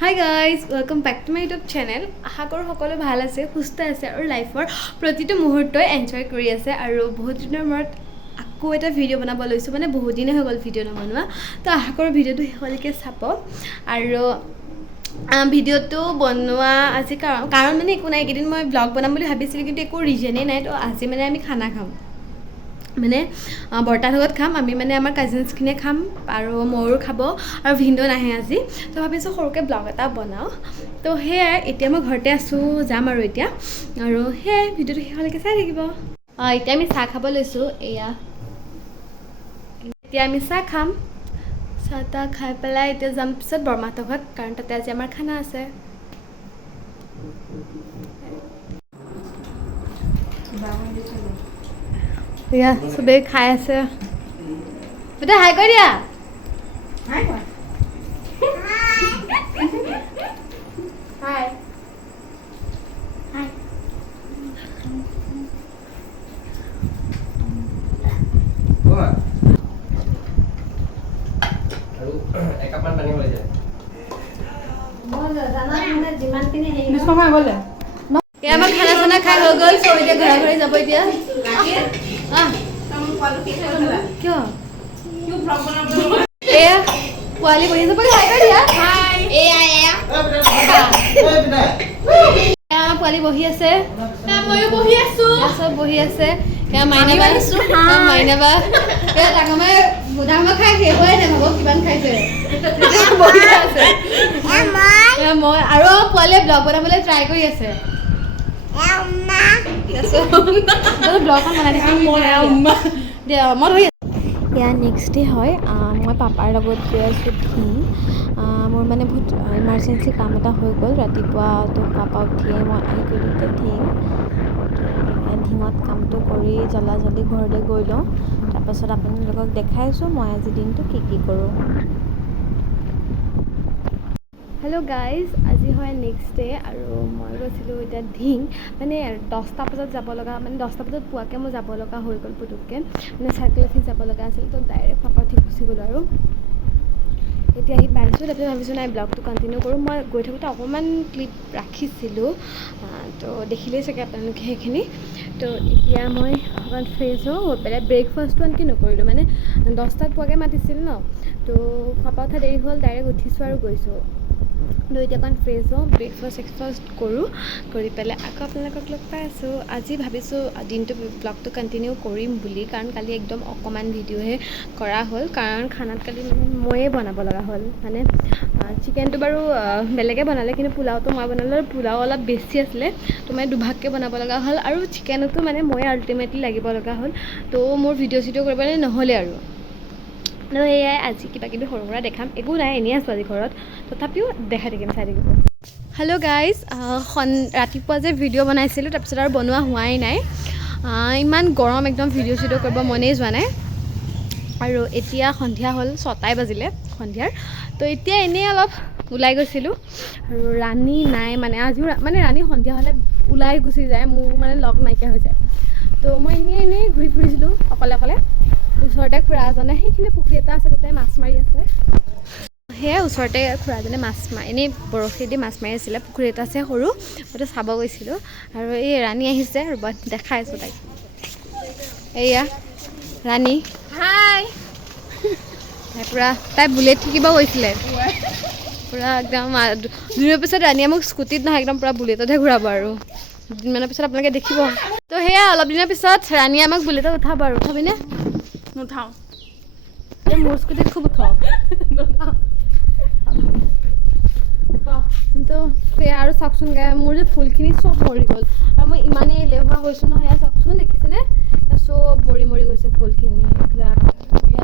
Hi guys, welcome back to my YouTube channel. আশা কৰোঁ সকলো ভাল আছে, সুস্থ আছে আৰু লাইফৰ প্ৰতিটো মুহূৰ্তই এনজয় কৰি আছে আৰু বহুত দিনৰ মূৰত আকৌ এটা ভিডিঅ' বনাব লৈছোঁ মানে বহুত দিনে হৈ গ'ল ভিডিঅ' নবনোৱা তো আশা কৰোঁ ভিডিঅ'টো শেষলৈকে চাব আৰু ভিডিঅ'টো বনোৱা আজি কাৰণ মানে একো নাই এইকেইদিন মই ব্লগ বনাম বুলি ভাবিছিলোঁ কিন্তু একো ৰিজনেই নাই তো আজি মানে আমি খানা খাম মানে বৰ্তাৰ লগত খাম আমি মানে আমাৰ কাজিনছখিনিয়ে খাম আৰু ময়ো খাব আৰু ভিনদেউ নাহে আজি তো ভাবিছোঁ সৰুকৈ ব্লগ এটা বনাওঁ তো সেয়াই এতিয়া মই ঘৰতে আছোঁ যাম আৰু এতিয়া আৰু সেয়াই ভিডিঅ'টো শেষলৈকে চাই থাকিব এতিয়া আমি চাহ খাব লৈছোঁ এতিয়া আমি চাহ খাম চাহ তাহ খাই পেলাই এতিয়া যাম পিছত বৰমাহঁতৰ ঘৰত কাৰণ তাতে আজি আমাৰ খানা আছে এয়া চবেই খাই আছে বেটা হাই কৈ দিয়া হাই হাই একাপমান পানী হৈ যায় যিমানখিনি হেৰি সময় গ'লে আমাৰ খানা চানা খাই হৈ গ'ল চব এতিয়া ঘৰে ঘৰে যাব এতিয়া কিয় এয়া পোৱালি বহি আছে পোৱালি হাই কৰি দিয়া পোৱালি বহি আছে ময়ো বহি আছোঁ চব বহি আছে মাইনাবা মাইনাবা ডাঙৰ ডাঙৰ খাই শেষ হোৱাই নাই ভাবক কিমান খাইছে বহি আছে মই আৰু পোৱালীয়ে ব্লগ বনাবলৈ ট্ৰাই কৰি আছে ব্লগখন বনাই মই এয়া নেক্সট ডে হয় মই পাপাৰ লগত গৈ আছোঁ ধিং মোৰ মানে বহুত ইমাৰ্জেঞ্চি কাম এটা হৈ গ'ল ৰাতিপুৱা তো পাপা উঠিয়ে মই আহি গ'লোঁ এতিয়া ধিঙত কামটো কৰি জল্দি ঘৰলৈ গৈ লওঁ তাৰপাছত আপোনালোকক দেখাইছোঁ মই আজি দিনটো কি কৰোঁ হেল্ল' গাইজ আজি হয় নেক্সট ডে আৰু মই গৈছিলোঁ এতিয়া ধিং মানে 10টা বজাত যাব লগা মানে 10টা বজাত পোৱাকৈ মই যাব লগা হৈ গ'ল পুতুককৈ মানে চাইকেল উঠি যাব লগা আছিল তো ডাইৰেক্ট পাপা উঠি গুচি গ'লোঁ আৰু এতিয়া আহি পাইছোঁ তাৰপিছত ভাবিছোঁ নাই ব্লগটো কণ্টিনিউ কৰোঁ মই গৈ থাকোঁতে অকণমান ক্লিপ ৰাখিছিলোঁ তো দেখিলেই চাগে আপোনালোকে সেইখিনি তো এতিয়া মই অকণমান ফ্ৰেছ হৈ পেলাই ব্ৰেকফাষ্টটো আনকি নকৰিলোঁ মানে 10টাত পোৱাকৈ মাতিছিল ন তো পাপা উঠা দেৰি হ'ল ডাইৰেক্ট উঠিছোঁ আৰু গৈছোঁ তো এতিয়া অকণ ফ্ৰেছ হওঁ ব্ৰেকফাষ্ট কৰোঁ কৰি পেলাই আকৌ আপোনালোকক লগ পাই আছোঁ আজি ভাবিছোঁ দিনটো ব্লগটো কণ্টিনিউ কৰিম বুলি কাৰণ কালি একদম অকণমান ভিডিঅ'হে কৰা হ'ল কাৰণ খানাত কালি মানে ময়ে বনাব লগা হ'ল মানে চিকেনটো বাৰু বেলেগে বনালে কিন্তু পোলাওটো মই বনালোঁ আৰু পোলাও অলপ বেছি আছিলে তো মই দুভাগকৈ বনাব লগা হ'ল আৰু চিকেনতো মানে মই আল্টিমেটলি লাগিব লগা হ'ল তো মোৰ ভিডিঅ' কৰিবলৈ নহ'লে আৰু সেয়াই আজি কিবাকিবি সৰু সুৰা দেখাম একো নাই এনেই আছোঁ আজি ঘৰত তথাপিও দেখাই থাকিম চাই থাকিব হেল্ল' গাইজ ৰাতিপুৱা যে ভিডিঅ' বনাইছিলোঁ তাৰপিছত আৰু বনোৱা হোৱাই নাই ইমান গৰম একদম ভিডিঅ' চিডিঅ' কৰিব মনেই যোৱা নাই আৰু এতিয়া সন্ধিয়া হ'ল 6টাই বাজিলে সন্ধিয়াৰ তো এতিয়া এনেই অলপ ওলাই গৈছিলোঁ আৰু ৰাণী নাই মানে আজিও মানে ৰাণী সন্ধিয়া হ'লে ওলাই গুচি যায় মোৰ মানে লগ নাইকিয়া হৈ যায় তো মই এনেই ঘূৰি ফুৰিছিলোঁ অকলে ওচৰতে খুৰা এজনে সেইখিনি পুখুৰী এটা আছে তাতে মাছ মাৰি আছে সেয়াই ওচৰতে খুৰাজনে এনেই বৰশী দি মাছ মাৰি আছিলে পুখুৰী এটা আছে সৰু মইতো চাব গৈছিলোঁ আৰু এই ৰাণী আহিছে ৰ'ব দেখাই আছোঁ তাইক এয়া ৰাণী হাই তাই বুলেট শিকিব গৈছিলে পূৰা একদম দুদিনৰ পিছত ৰাণীয়ে মোক স্কুটিত নহয় একদম পূৰা বুলেটতহে ঘূৰাব আৰু দুদিনমানৰ পিছত আপোনালোকে দেখিব তো সেয়া অলপ দিনৰ পিছত ৰাণীয়ে আমাক বুলেটত উঠাব আৰু উঠাবিনে নুঠাওঁ মোৰ স্কুটিত খুব উঠাওঁ কিন্তু সেয়া আৰু চাওকচোন গাই মোৰ যে ফুলখিনি চব মৰি গ'ল আৰু মই ইমানেই এলেহুৱা হৈছোঁ নহয় এয়া চাওকচোন দেখিছেনে চব মৰি গৈছে ফুলখিনি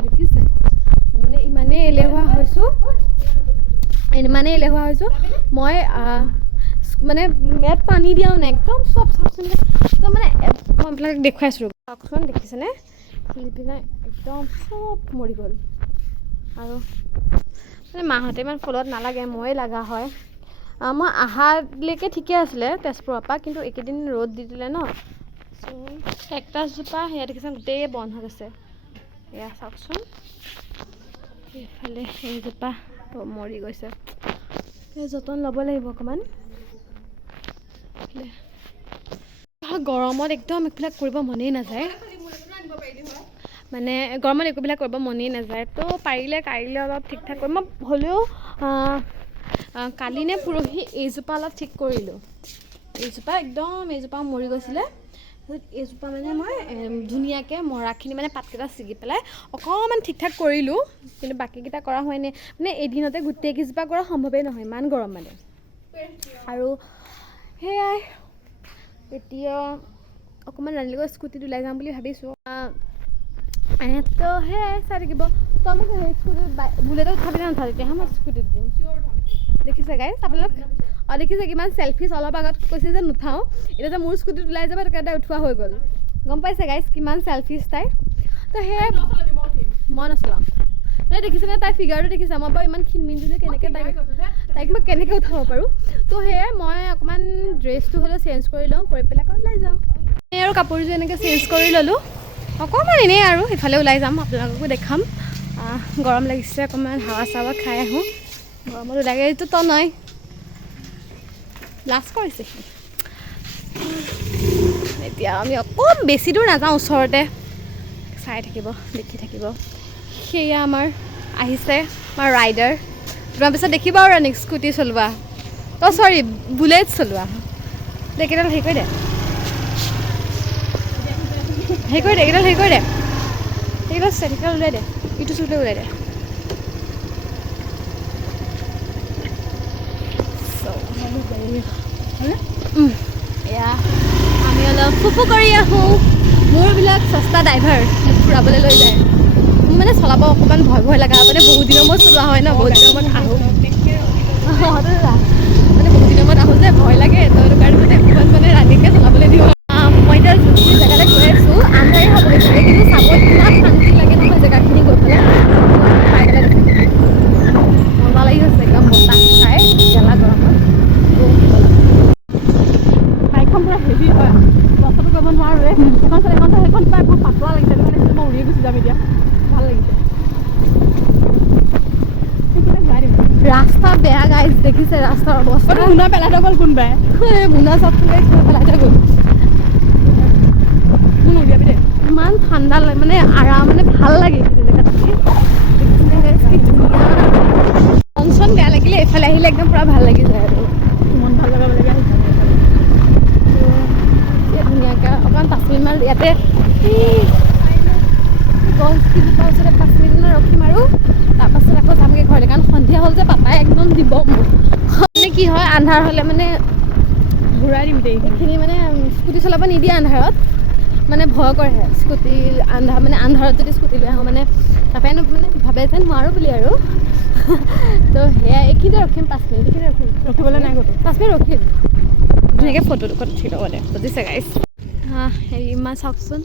দেখিছে মানে ইমানেই এলেহুৱা হৈছোঁ মই মানে ইয়াত পানী দিয়াও নাই একদম চব চাওকচোন একদম মানে মই আপোনালোকক দেখুৱাইছোঁ চাওকচোন দেখিছেনে ফুলবিলাক একদম চব মৰি গ'ল আৰু মানে মাহঁতে ইমান ফুলত নালাগে ময়ে লগা হয় মই আহালৈকে ঠিকে আছিলে তেজপুৰৰ পৰা কিন্তু এইকেইদিন ৰ'দ দি দিলে ন কেকটাছজোপা সেয়া দেখিছে গোটেই বন্ধ হৈ গৈছে এয়া চাওকচোন এইফালে এইজোপা মৰি গৈছে যতন ল'ব লাগিব অকণমান। গৰমত একদম এইবিলাক কৰিব মনেই নাযায়, মানে গৰমত একোবিলাক কৰিব মনেই নাযায়। তো পাৰিলে কাইলৈ অলপ ঠিক ঠাক কৰিম। মই হ'লেও কালি নে পৰহি এইজোপা অলপ ঠিক কৰিলোঁ। এইজোপা মৰি গৈছিলে। এইজোপা মানে মই ধুনীয়াকৈ মৰাখিনি মানে পাতকেইটা ছিগি পেলাই অকণমান ঠিক ঠাক কৰিলোঁ, কিন্তু বাকীকেইটা কৰা হোৱাই নাই। মানে এদিনতে গোটেইকেইজোপা কৰা সম্ভৱেই নহয়, ইমান গৰম মানে। আৰু সেয়াই এতিয়া অকণমান ৰানিলৈ গৈ স্কুটিত ওলাই যাম বুলি ভাবিছোঁ। তো সেয়াই চাই থাকিব। তই মোক স্কুটিত বুলেটত উঠাবি নে নুঠাবি? তেতিয়াহে মই স্কুটিত দিম। দেখিছে গাইছ আপোনালোক? দেখিছে কিমান চেল্ফিছ? অলপ আগত কৈছে যে নুঠাওঁ, এতিয়া যে মোৰ স্কুটিত ওলাই যাব তাকে তাই উঠোৱা হৈ গ'ল। গম পাইছে গাইছ কিমান চেল্ফিছ তাই? তো সেয়াই মই নচলাওঁ। তাই দেখিছেনে তাই ফিগাৰটো দেখিছে? মই বাৰু ইমান ক্ষীণমিনজনী কেনেকৈ তাইক মই কেনেকৈ উঠাব পাৰোঁ? তো সেয়াই মই অকণমান ড্ৰেছটো হ'লেও চেঞ্জ কৰি লওঁ, কৰি পেলাই ওলাই যাওঁ। এই আৰু কাপোৰযোৰ এনেকৈ চেঞ্জ কৰি ল'লোঁ, অকণমান এনেই আৰু ইফালে ওলাই যাম, আপোনালোককো দেখাম। গৰম লাগিছে, অকণমান হাৱা চাৱা খাই আহোঁ। গৰমত ওলাই গাড়ীটো তো নাই, লাজ কৰিছে সি। এতিয়া আমি অকণ বেছি দূৰ নাযাওঁ, ওচৰতে চাই থাকিব, দেখি থাকিব। সেয়া আমাৰ আহিছে আমাৰ ৰাইডাৰ। তোমাৰ পিছত দেখিবা আৰু নেক্সট স্কুটি চলোৱা, চৰি বুলেট চলোৱা। এইকেইডাল হেৰি কৰি দে, এইকেইডাল চেটিকেইডাল ওলাই দে, ইটো চুটে ওলাই দে। এয়া আমি অলপ ফুফু কৰি আহোঁ। মোৰবিলাক সস্তা ড্ৰাইভাৰ, মোক ফুৰাবলৈ লৈ যায়। মোৰ মানে চলাব অকণমান ভয় লগা, মানে বহুত দিনৰ মূৰত চলোৱা হয় ন, বহুত দিনৰ মূৰত আহোঁ। মানে বহুত দিনৰ মূৰত আহোঁ যে ভয় লাগে, তো সেইটো কাৰণে মানে অকণমান মানে ৰাণীকৈ চলাবলৈ দিওঁ। মই এতিয়া যোনখিনি জেগালৈ গৈ আছোঁ আন্ধাৰে হ'ব লাগিছিলে, কিন্তু চাব ইমান শান্তি লাগে নহয় জেগাখিনি গৈ পেলাই। মজা লাগি গৈছে একদম বতাহ খাই গেলা গৰমত। বাইকখন পুৰা হেভি হয়, বস্তাটো কৰিব নোৱাৰোঁ। সেইখন পাই বহুত পাতলা লাগিছে, সেইটো কাৰণে মই উৰিয়ে গুচি যাম এতিয়া। ভাল লাগিছে। ৰাস্তা বেয়া গাইজ, দেখিছে ৰাস্তাৰ অৱস্থা? মুনা পেলাই থৈ গ'ল কোনোবাই, মুনা চব পেলাই থৈ গ'ল। ইমান ঠাণ্ডা লাগে, মানে আৰাম, মানে ভাল লাগে এইটো জেগাত থাকি। টেনচন বেয়া লাগিলে এইফালে আহিলে একদম পুৰা ভাল লাগি যায় আৰু মন ভাল লগাবলগীয়া হৈছে। ধুনীয়াকৈ অকণমান 5 মিনিটমান ইয়াতে গছকেইজোপাৰ ওচৰতে 5 মিনিটমান ৰখিম আৰু তাৰপাছত আকৌ যামগৈ ঘৰলৈ, কাৰণ সন্ধিয়া হ'ল যে পাপাই একদম দিব মোক। মানে কি হয়, আন্ধাৰ হ'লে মানে ঘূৰাই দিম এইখিনি, মানে স্কুটি চলাব নিদিয়ে আন্ধাৰত, মানে ভয় কৰে স্কুটি আন্ধাৰত যদি স্কুটি লৈ আহোঁ, মানে পাপাই মানে ভাবে যে নোৱাৰোঁ বুলি আৰু। তো সেয়া এইখিনিতে ৰখিম 5 মিনিট, এইখিনিতে ৰখিবলৈ নাই ক'তো, 5 মিনিট ৰখিম ধুনীয়াকৈ ফটো উঠি ল'ব দে, বুজিছে গাইজ? হেৰি ইমান চাওকচোন,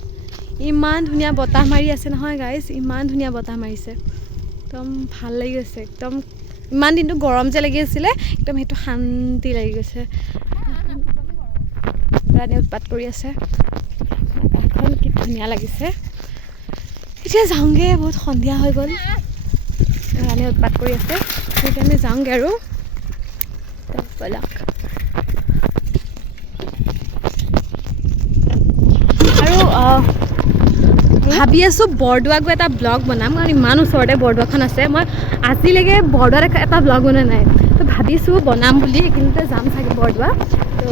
ইমান ধুনীয়া বতাহ মাৰি আছে নহয় গাইজ, ইমান ধুনীয়া বতাহ মাৰিছে, একদম ভাল লাগি গৈছে। একদম ইমান দিনটো গৰম যে লাগি আছিলে, একদম সেইটো শান্তি লাগি গৈছে। ৰাণী উৎপাত কৰি আছে, আকাশখন কি ধুনীয়া লাগিছে। এতিয়া যাওঁগৈ, বহুত সন্ধিয়া হৈ গ'ল। ৰাণী উৎপাত কৰি আছে, সেইকাৰণে যাওঁগৈ আৰু ব'লক। আৰু ভাবি আছোঁ বৰদোৱা গৈ এটা ব্লগ বনাম, কাৰণ ইমান ওচৰতে বৰদোৱাখন আছে। মই আজিলৈকে বৰদোৱাত এটা ব্লগ বনোৱা নাই, তো ভাবিছোঁ বনাম বুলি, সেইখিনিতে যাম চাগে বৰদোৱা। তো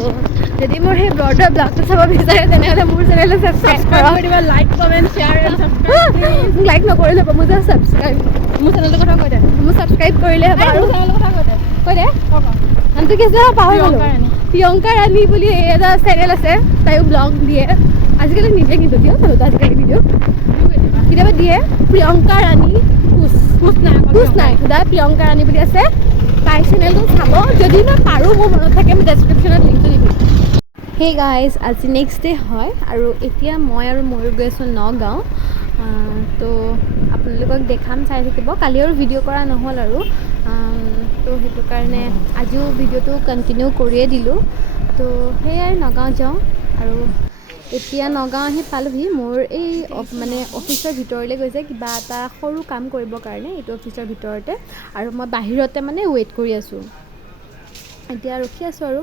যদি মোৰ সেই বৰদোৱা ব্লগটো চাব বিচাৰে তেনেহ'লে মোৰ চেনেলটো ছাবস্ক্ৰাইব কৰি দিবা, like comment share and subscribe. মোক লাইক নকৰিলে হ'ব, মোৰ যে ছাবস্ক্ৰাইব, মোৰ চেনেলটোৰ কথা কৈ দে, মোৰ ছাবস্ক্ৰাইব কৰিলে হ'ব। আৰু চেনেলৰ কথা কৈ দে নামটো কি আছিলে, পাহৰি গ'লোঁ। প্ৰিয়ংকা ৰাণী বুলি এটা চেনেল আছে, তাইও ব্লগ দিয়ে। আজিকালি নিদিয়ে কিন্তু, দিয়ক আজিকালি ভিডিঅ' কেতিয়াবা দিয়ে। প্ৰিয়ংকা ৰাণী কোচ নাই সুধা, প্ৰিয়ংকা ৰাণী বুলি আছে, তাই চেনেলটো চাব। যদি মই পাৰোঁ, মোৰ মনত থাকে, মই ডেছক্ৰিপশ্যনত লিংকটো দি দিম। সেই গাইজ, আজি নেক্সট ডে হয়, আৰু এতিয়া মই আৰু ময়ূৰ গৈ আছোঁ নগাঁও। তো আপোনালোকক দেখাম, চাই থাকিব। কালি আৰু ভিডিঅ' কৰা নহ'ল আৰু, তো সেইটো কাৰণে আজিও ভিডিঅ'টো কণ্টিনিউ কৰিয়ে দিলোঁ। তো সেয়াই নগাঁও যাওঁ, আৰু এতিয়া নগাঁও আহি পালোহি। মোৰ এই মানে অফিচৰ ভিতৰলৈ গৈছে কিবা এটা সৰু কাম কৰিবৰ কাৰণে, এইটো অফিচৰ ভিতৰতে, আৰু মই বাহিৰতে মানে ৱেইট কৰি আছোঁ। এতিয়া ৰখি আছোঁ আৰু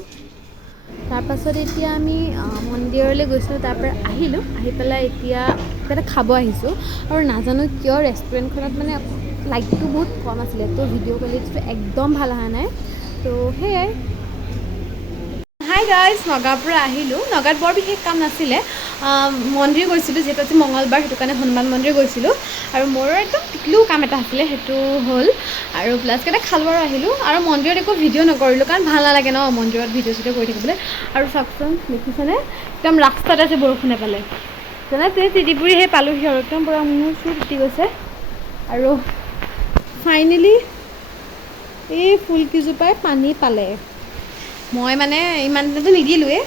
তাৰপাছত এতিয়া আমি মন্দিৰলৈ গৈছিলোঁ, তাৰপৰা আহিলোঁ, আহি পেলাই এতিয়া কিবা এটা খাব আহিছোঁ আৰু নাজানো কিয় ৰেষ্টুৰেণ্টখনত মানে লাইটটো বহুত কম আছিলে, তো ভিডিঅ' কোৱালিটিটো একদম ভাল অহা নাই, তো সেয়াই। হাই গাইজ, নগাঁৱৰ পৰা আহিলোঁ। নগাঁৱত বৰ বিশেষ কাম নাছিলে, মন্দিৰ গৈছিলোঁ, যিহেতু আজি মঙলবাৰ, সেইটো কাৰণে হনুমান মন্দিৰ গৈছিলোঁ আৰু মোৰ একদম টিকলু কাম এটা আছিলে, সেইটো হ'ল আৰু প্লাছ কেইটা খালোঁ আৰু আহিলোঁ। আৰু মন্দিৰত একো ভিডিঅ' নকৰিলোঁ, কাৰণ ভাল নালাগে ন মন্দিৰত ভিডিঅ' চিডিঅ' কৰি থাকিবলৈ। আৰু চাওকচোন, দেখিছেনে একদম ৰাস্তাতে আছে বৰষুণে পালে, জানে তিতিপুৰি সেই পালোঁহি আৰু একদম পূৰা মূৰ চুৰ তিতি গৈছে। আৰু ফাইনেলি এই ফুলকেইজোপাই পানী পালে, মই মানে ইমান দিনতো নিদিলোঁৱে,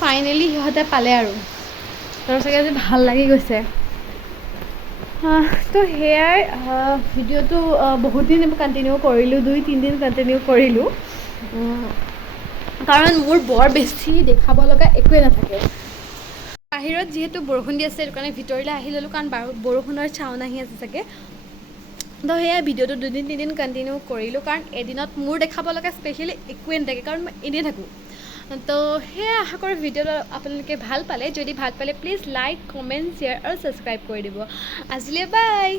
ফাইনেলি সিহঁতে পালে আৰু তাৰ চাগে আজি ভাল লাগি গৈছে। তো সেয়াই, ভিডিঅ'টো বহুত দিন কণ্টিনিউ কৰিলোঁ, 2-3 দিন কণ্টিনিউ কৰিলোঁ, কাৰণ মোৰ বৰ বেছি দেখাব লগা একোৱে নাথাকে। বাহিৰত যিহেতু বৰষুণ দি আছে, সেইটো কাৰণে ভিতৰলৈ আহি ল'লোঁ, কাৰণ বৰষুণৰ ছাউণ্ড আহি আছে চাগে। তো সেয়াই, ভিডিঅ'টো 2-3 দিন কণ্টিনিউ কৰিলোঁ, কাৰণ এদিনত মোৰ দেখাব লগা স্পেচিয়েলি একোৱে নাথাকে, কাৰণ মই এনেই থাকোঁ। তো সেয়াই, আশা কৰোঁ ভিডিঅ'টো আপোনালোকে ভাল পালে। যদি ভাল পালে প্লিজ লাইক, কমেণ্ট, শ্বেয়াৰ আৰু ছাবস্ক্ৰাইব কৰি দিব। আজিলৈ বাই।